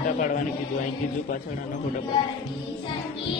ફોટા પાડવાનું કીધું અહીં કીધું પાછળ આના ફોટા પાડ.